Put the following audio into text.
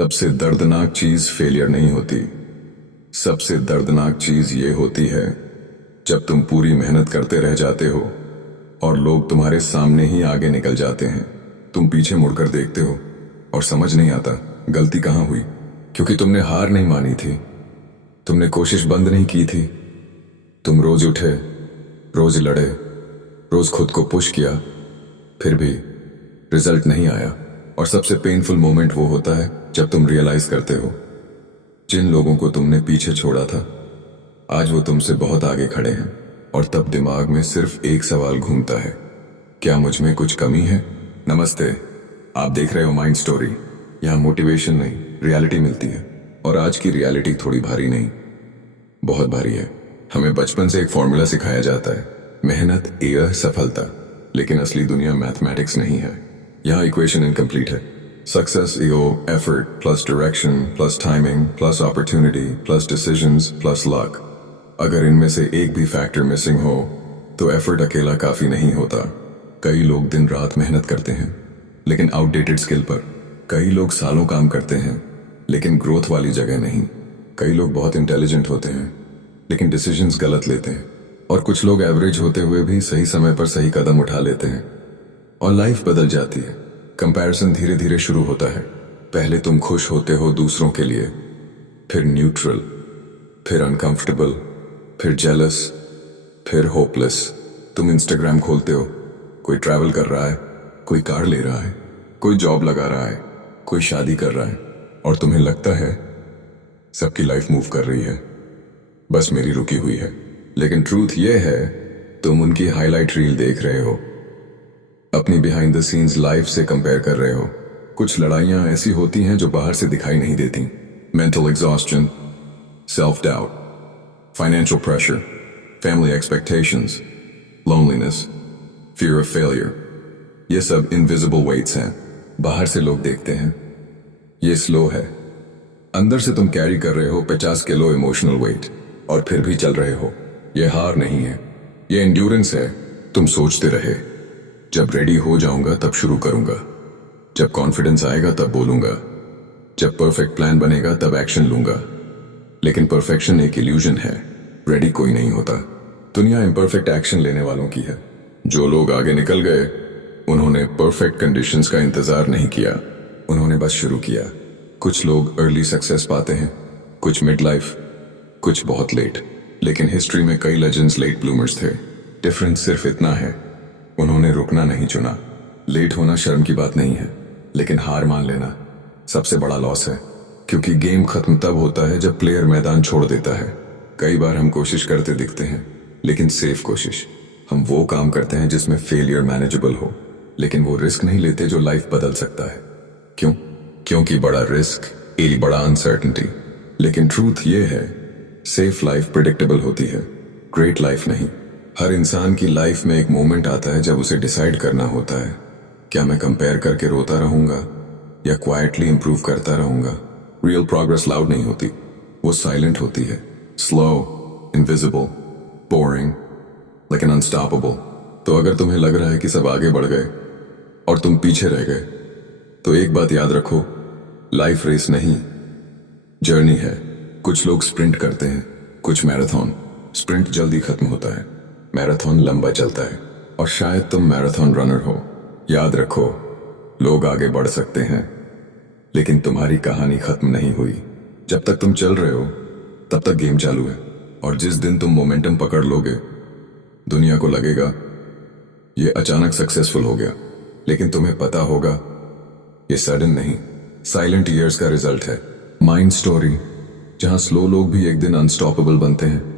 सबसे दर्दनाक चीज फेलियर नहीं होती। सबसे दर्दनाक चीज ये होती है जब तुम पूरी मेहनत करते रह जाते हो और लोग तुम्हारे सामने ही आगे निकल जाते हैं। तुम पीछे मुड़कर देखते हो और समझ नहीं आता गलती कहाँ हुई, क्योंकि तुमने हार नहीं मानी थी, तुमने कोशिश बंद नहीं की थी। तुम रोज उठे, रोज लड़े, रोज खुद को पुश किया, फिर भी रिजल्ट नहीं आया। और सबसे पेनफुल मोमेंट वो होता है जब तुम रियलाइज करते हो जिन लोगों को तुमने पीछे छोड़ा था आज वो तुमसे बहुत आगे खड़े हैं। और तब दिमाग में सिर्फ एक सवाल घूमता है, क्या मुझ में कुछ कमी है? नमस्ते, आप देख रहे हो माइंड स्टोरी। यहाँ मोटिवेशन नहीं, रियलिटी मिलती है। और आज की रियलिटी थोड़ी भारी नहीं, बहुत भारी है। हमें बचपन से एक फॉर्मूला सिखाया जाता है, मेहनत एयर सफलता, लेकिन असली दुनिया मैथमेटिक्स नहीं है। यहाँ इक्वेशन इनकम्प्लीट है। Success ego effort plus direction plus timing plus opportunity plus decisions plus luck. अगर इनमें से एक भी फैक्टर मिसिंग हो तो एफर्ट अकेला काफी नहीं होता। कई लोग दिन रात मेहनत करते हैं लेकिन आउटडेटेड स्किल पर। कई लोग सालों काम करते हैं लेकिन ग्रोथ वाली जगह नहीं। कई लोग बहुत इंटेलिजेंट होते हैं लेकिन डिसीजंस गलत लेते हैं। और कुछ लोग एवरेज होते हुए भी सही समय पर सही कदम उठा लेते हैं और लाइफ बदल जाती है। कंपैरिजन धीरे धीरे शुरू होता है। पहले तुम खुश होते हो दूसरों के लिए, फिर न्यूट्रल, फिर अनकंफर्टेबल, फिर जेलस, फिर होपलेस। तुम इंस्टाग्राम खोलते हो, कोई ट्रैवल कर रहा है, कोई कार ले रहा है, कोई जॉब लगा रहा है, कोई शादी कर रहा है, और तुम्हें लगता है सबकी लाइफ मूव कर रही है, बस मेरी रुकी हुई है। लेकिन ट्रूथ ये है, तुम उनकी हाईलाइट रील देख रहे हो, अपनी बिहाइंड द सीन्स लाइफ से कंपेयर कर रहे हो। कुछ लड़ाइयां ऐसी होती हैं जो बाहर से दिखाई नहीं देती। Mental exhaustion, self doubt, financial pressure, family expectations, loneliness, fear of failure, ये सब इनविजिबल वेट्स हैं। बाहर से लोग देखते हैं ये स्लो है, अंदर से तुम कैरी कर रहे हो 50 किलो इमोशनल वेट, और फिर भी चल रहे हो। ये हार नहीं है, ये एंड्योरेंस है। तुम सोचते रहे, जब रेडी हो जाऊंगा तब शुरू करूंगा, जब कॉन्फिडेंस आएगा तब बोलूंगा, जब परफेक्ट प्लान बनेगा तब एक्शन लूंगा। लेकिन परफेक्शन एक इल्यूजन है, रेडी कोई नहीं होता। दुनिया इम्परफेक्ट एक्शन लेने वालों की है। जो लोग आगे निकल गए उन्होंने परफेक्ट कंडीशंस का इंतजार नहीं किया, उन्होंने बस शुरू किया। कुछ लोग अर्ली सक्सेस पाते हैं, कुछ मिड लाइफ, कुछ बहुत लेट। लेकिन हिस्ट्री में कई लेजेंड्स लेट ब्लूमर्स थे। डिफरेंस सिर्फ इतना है, उन्होंने रुकना नहीं चुना। लेट होना शर्म की बात नहीं है, लेकिन हार मान लेना सबसे बड़ा लॉस है। क्योंकि गेम खत्म तब होता है जब प्लेयर मैदान छोड़ देता है। कई बार हम कोशिश करते दिखते हैं, लेकिन सेफ कोशिश। हम वो काम करते हैं जिसमें फेलियर मैनेजेबल हो, लेकिन वो रिस्क नहीं लेते जो लाइफ बदल सकता है। क्यों? क्योंकि बड़ा रिस्क एक बड़ा अनसर्टेनिटी। लेकिन ट्रूथ ये है, सेफ लाइफ प्रिडिक्टेबल होती है, ग्रेट लाइफ नहीं। हर इंसान की लाइफ में एक मोमेंट आता है जब उसे डिसाइड करना होता है, क्या मैं कंपेयर करके रोता रहूंगा या क्वाइटली इंप्रूव करता रहूंगा। रियल प्रोग्रेस लाउड नहीं होती, वो साइलेंट होती है, स्लो, इनविजिबल, बोरिंग, लेकिन अनस्टॉपेबल। तो अगर तुम्हें लग रहा है कि सब आगे बढ़ गए और तुम पीछे रह गए, तो एक बात याद रखो, लाइफ रेस नहीं, जर्नी है। कुछ लोग स्प्रिंट करते हैं, कुछ मैराथन। स्प्रिंट जल्दी खत्म होता है, मैराथन लंबा चलता है। और शायद तुम मैराथन रनर हो। याद रखो, लोग आगे बढ़ सकते हैं, लेकिन तुम्हारी कहानी खत्म नहीं हुई। जब तक तुम चल रहे हो तब तक गेम चालू है। और जिस दिन तुम मोमेंटम पकड़ लोगे, दुनिया को लगेगा ये अचानक सक्सेसफुल हो गया, लेकिन तुम्हें पता होगा ये सडन नहीं, साइलेंट ईयर्स का रिजल्ट है। माइंड स्टोरी, जहां स्लो लोग भी एक दिन अनस्टॉपेबल बनते हैं।